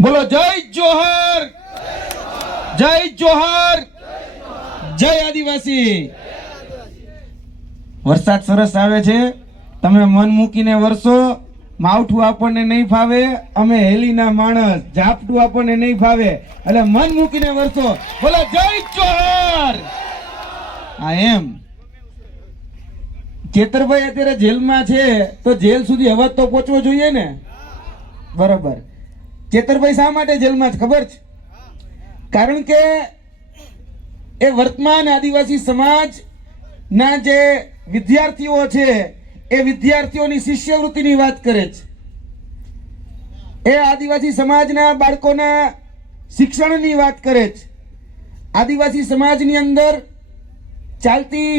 બોલો જય જોહર, જય જોહર, જય આદિવાસી। વરસાદ સરસ આવે છે, તમે મન મૂકીને વરસો। માવઠું આપણને નહીં ફાવે, અમે હેલીના માણસ, ઝાપટું આપણને નહીં ફાવે, એટલે મન મૂકીને વરસો। બોલો જય જોહર। હા એમ ચેતરભાઈ અત્યારે જેલમાં છે તો જેલ સુધી અવાજ તો પહોંચવો જોઈએ ને, બરોબર। ચેતરભાઈ શા માટે જેલમાં છે ખબર છે? કારણ કે એ વર્તમાન આદિવાસી સમાજ ના જે વિદ્યાર્થીઓ છે એ વિદ્યાર્થીઓની શિષ્યવૃત્તિની વાત કરે છે। એ આદિવાસી સમાજના બાળકોના શિક્ષણની વાત કરે છે। આદિવાસી સમાજની અંદર ચાલતી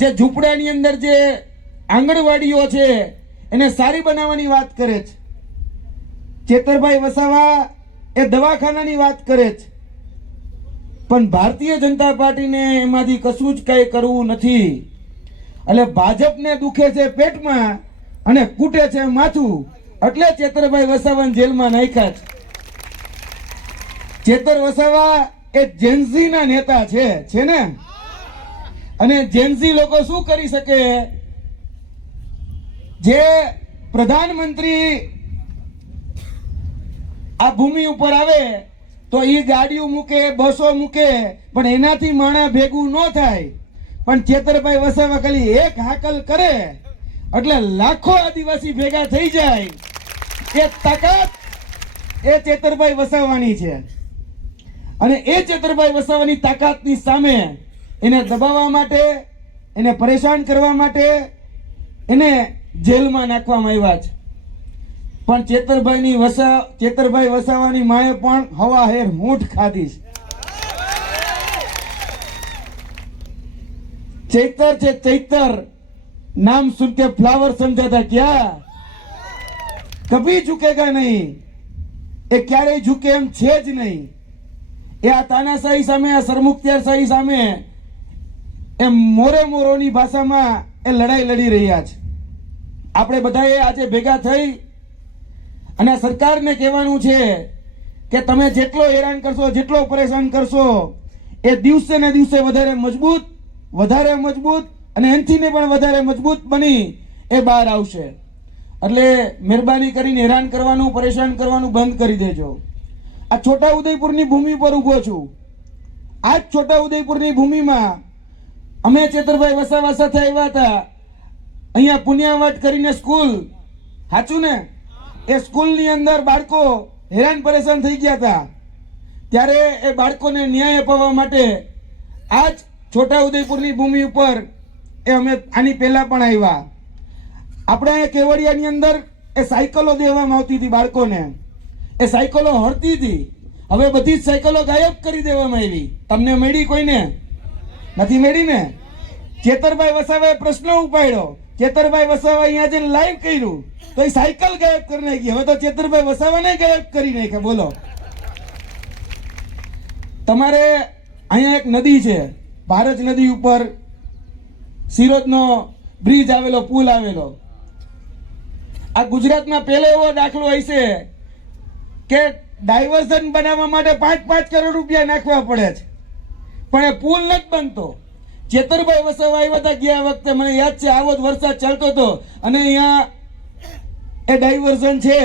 જે ઝૂંપડાની અંદર જે આંગણવાડીઓ છે એને સારી બનાવવાની વાત કરે છે। ચેતરભાઈ વસાવા એ દવાખાનાની વાત કરે છે, પણ ભારતીય જનતા પાર્ટીને એમાંથી કશું જ કઈ કરવું નથી। એટલે ભાજપને દુખે છે પેટમાં અને કૂટે છે માથું, એટલે ચેતરભાઈ વસાવાને જેલમાં નાખ્યા છે। ચેતર વસાવા એ જેન્ઝીના નેતા છે ને, અને જેન્ઝી લોકો શું કરી શકે? જે પ્રધાનમંત્રી આ ભૂમિ ઉપર આવે તો એ ગાડીઓ મૂકે, બસો મૂકે, પણ એનાથી માણા ભેગું ન થાય। પણ ચેતરભાઈ વસાવા ખાલી એક હાકલ કરે એટલે લાખો આદિવાસી ભેગા થઈ જાય। એ તાકાત એ ચેતરભાઈ વસાવાની છે, અને એ ચેતરભાઈ વસાવાની તાકાતની સામે એને દબાવવા માટે, એને પરેશાન કરવા માટે એને જેલમાં નાખવામાં આવ્યા છે। પણ ચેતરભાઈ વસાવાની માએ પણ હવા હેર મૂઠ ખાધી છે। ચૈતર છે ચૈતર, નામ સુનકે ફ્લાવર સમજા था क्या? કભી ઝુકેગા નહીં, એ ક્યારેય ઝુકે એમ છે જ નહીં। એ આ તાનાશાહી સામે, આ સરમુખત્યારશાહી સામે એ મોરોની ભાષામાં એ લડાઈ લડી રહ્યા છે। આપણે બધાએ આજે ભેગા થઈ અને સરકારને કહેવાનું છે કે તમે જેટલો હેરાન કરશો, જેટલો પરેશાન કરશો, એ દિવસે ને દિવસે વધારે મજબૂત અને એનથી પણ વધારે મજબૂત બની એ બહાર આવશે। એટલે મહેરબાની કરીને હેરાન કરવાનું, પરેશાન કરવાનું બંધ કરી દેજો। આ છોટા ઉદયપુરની ભૂમિ પર ઊભો છું। આ જ છોટા ઉદયપુરની ભૂમિમાં અમે ચેતરભાઈ વસાવા સાથે આવ્યા હતા। અહીંયા પુણ્યાવાટ કરીને સ્કૂલ, સાચું ને? એ સ્કૂલની અંદર બાળકો હેરાન પરેશાન થઈ ગયા હતા, ત્યારે એ બાળકોને ન્યાય અપાવવા માટે આજ છોટા ઉદયપુરની ભૂમિ ઉપર એ અમે આની પહેલા પણ આવ્યા। આપણે અહીંયા કેવડિયાની અંદર એ સાયકલો દેવામાં આવતી હતી બાળકોને, એ સાયકલો હળતી હતી, હવે બધી જ સાયકલો ગાયબ કરી દેવામાં આવી। તમને મળી? કોઈને નથી મળી ને? ચેતરભાઈ વસાવાએ પ્રશ્ન ઉપાડ્યો, ચેતરભાઈ વસાવા અહીંયા જઈને લાઈવ કર્યું તો એ સાયકલ ગાયબ કરી નાખી। હવે તો ચેતરભાઈ વસાવાને ગાયબ કરી નાખ્યા। બોલો, તમારે અહીંયા એક નદી છે, ભારત નદી ઉપર સિરોજનો બ્રિજ આવેલો, પુલ આવેલો। આ ગુજરાતમાં પહેલો એવો દાખલો હશે કે ડાયવર્ઝન બનાવવા માટે 5-5 કરોડ રૂપિયા નાખવા પડે છે, પણ એ પુલ નથી બનતો। ચેતરભાઈ વસાવા આવ્યા હતા ગયા વખતે, મને યાદ છે, આવો જ વરસાદ ચાલતો હતો અને અહીંયા એ ડાયવર્ઝન છે,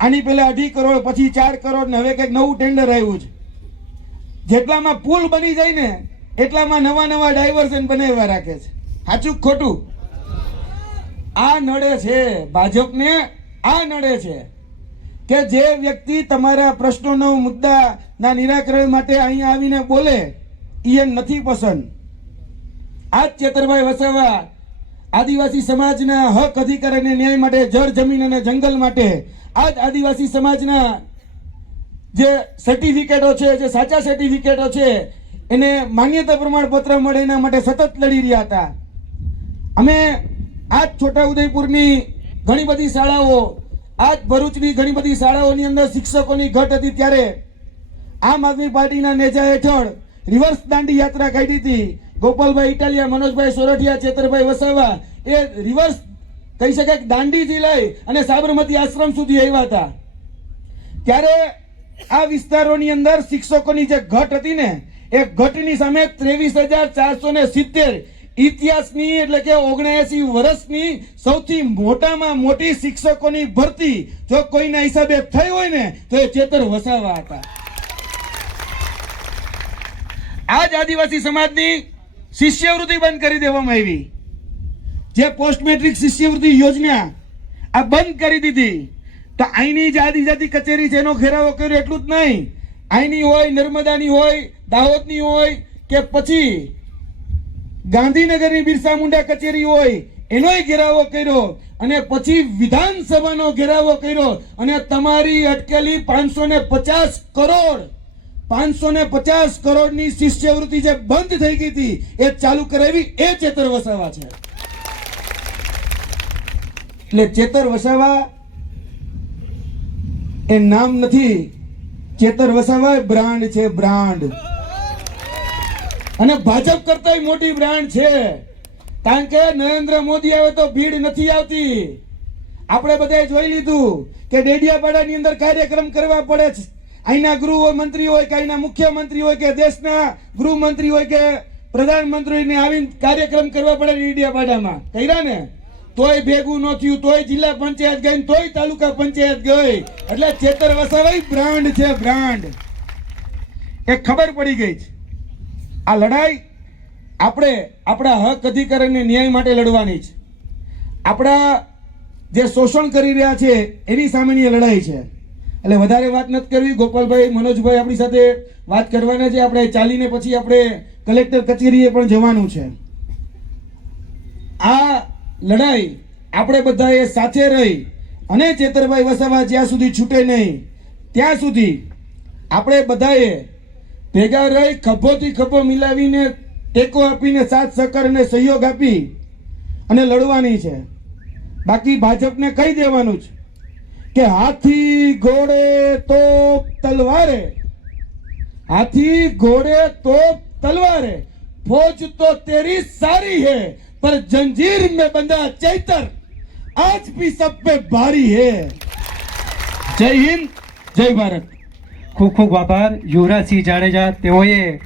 આની પહેલા 2.5 કરોડ, પછી 4 કરોડ ને હવે કંઈક નવું ટેન્ડર આવ્યું છે। જેટલામાં પુલ બની જાય ને એટલામાં નવા ડાયવર્ઝન બનાવ્યા રાખે છે। સાચું ખોટું? આ નડે છે ભાજપને, આ નડે છે કે જે વ્યક્તિ તમારા પ્રશ્નોનો, મુદ્દાના નિરાકરણ માટે અહીંયા આવીને બોલે એ નથી પસંદ। આ જ ચેતરભાઈ વસાવા આદિવાસી સમાજના હક, અધિકાર અને ન્યાય માટે, જળ, જમીન અને જંગલ માટે, આ જ આદિવાસી સમાજના જે સર્ટિફિકેટો છે, જે સાચા સર્ટિફિકેટો છે, એને માન્યતા પ્રમાણપત્ર મળે એના માટે સતત લડી રહ્યા હતા। અમે આ જ છોટા ઉદયપુરની ઘણી બધી શાળાઓ, આ જ ભરૂચની ઘણી બધી શાળાઓની અંદર શિક્ષકોની ઘટ હતી, ત્યારે આમ આદમી પાર્ટીના નેજા હેઠળ રિવર્સ દાંડી યાત્રા કાઢી હતી। ગોપાલભાઈ ઇટાલિયા, મનોજભાઈ સોરઠિયા, ચેતરભાઈ વસાવા એ રિવર્સ કહી શકાય દાંડીથી લઈ અને સાબરમતી આશ્રમ સુધી આવ્યા હતા। ત્યારે આ વિસ્તારોની અંદર શિક્ષકોની જે ઘટ હતી ને એ ઘટની સામે 23,470 ઇતિહાસની એટલે કે 79 વર્ષની સૌથી મોટામાં મોટી શિક્ષકોની ભરતી જો કોઈના હિસાબે થઈ હોય ને તો એ ચેતર વસાવા હતા. આજ આદિવાસી સમાજની શિષ્યવૃત્તિ બંધ કરી દેવામાં આવી. જે પોસ્ટ મેટ્રિક શિષ્યવૃત્તિ યોજના આ બંધ કરી દીધી. તો અહીંની જે આદિજાતિ કચેરી છે એનો ઘેરાવો કર્યો એટલું જ નહીં, અહીંની હોય, નર્મદાની હોય, દાહોદની હોય કે પછી ગાંધીનગરની બિરસા મુંડા કચેરી હોય એનોય ઘેરાવો કર્યો અને પછી વિધાનસભાનો ઘેરાવો કર્યો અને તમારી અટકેલી 550 કરોડની શિષ્યવૃત્તિ જે બંધ થઈ ગઈ હતી એ ચાલુ કરાવી એ ચેતર વસાવા છે. એટલે ચેતર વસાવા એ નામ નથી, ચેતર વસાવા એ બ્રાન્ડ છે, બ્રાન્ડ. અને ભાજપ કરતા મોટી બ્રાન્ડ છે. કારણ કે નરેન્દ્ર મોદી આવે તો ભીડ નથી આવતી. આપણે બધાએ જોઈ લીધું કે ડેડિયાપાડાની અંદર કાર્યક્રમ કરવા પડે છે. અહીંના ગૃહમંત્રી હોય કે અહીંના મુખ્યમંત્રી હોય કે દેશના ગૃહમંત્રી હોય કે પ્રધાનમંત્રીને આવીને કાર્યક્રમ કરવા પડે ડેડિયાપાડામાં. કર્યા ને તોય ભેગું ન થયું, તોય જિલ્લા પંચાયત ગઈ, તોય તાલુકા પંચાયત ગઈ. એટલે ચેતર વસાવા બ્રાન્ડ છે, બ્રાન્ડ. એ ખબર પડી ગઈ છે. આ લડાઈ આપણે આપણા હક અધિકાર અને ન્યાય માટે લડવાની છે. આપણા જે શોષણ કરી રહ્યા છે એની સામેની લડાઈ છે. એટલે વધારે વાત નથી કરવી. ગોપાલભાઈ, મનોજભાઈ આપણી સાથે વાત કરવાના છે. આપણે ચાલીને પછી આપણે કલેક્ટર કચેરીએ પણ જવાનું છે. આ લડાઈ આપણે બધાએ સાથે રહી અને ચેતરભાઈ વસાવા જ્યાં સુધી છૂટે નહીં ત્યાં સુધી આપણે બધાએ ભેગા રહી ખભોથી ખભો મિલાવીને ટેકો આપીને સાથ સહકાર અને સહયોગ આપી અને લડવાની છે. બાકી ભાજપને કહી દેવાનું છે કે હાથી ઘોડે તોપ તલવારે, હાથી ઘોડે તોપ તલવારે, फौज तो तेरी सारी है पर जंजीर में बंधा चैतर आज भी सब पे भारी है. जय हिंद, जय भारत. ખૂબ ખૂબ આભાર યુવરાજસિંહ જાડેજા. તેઓએ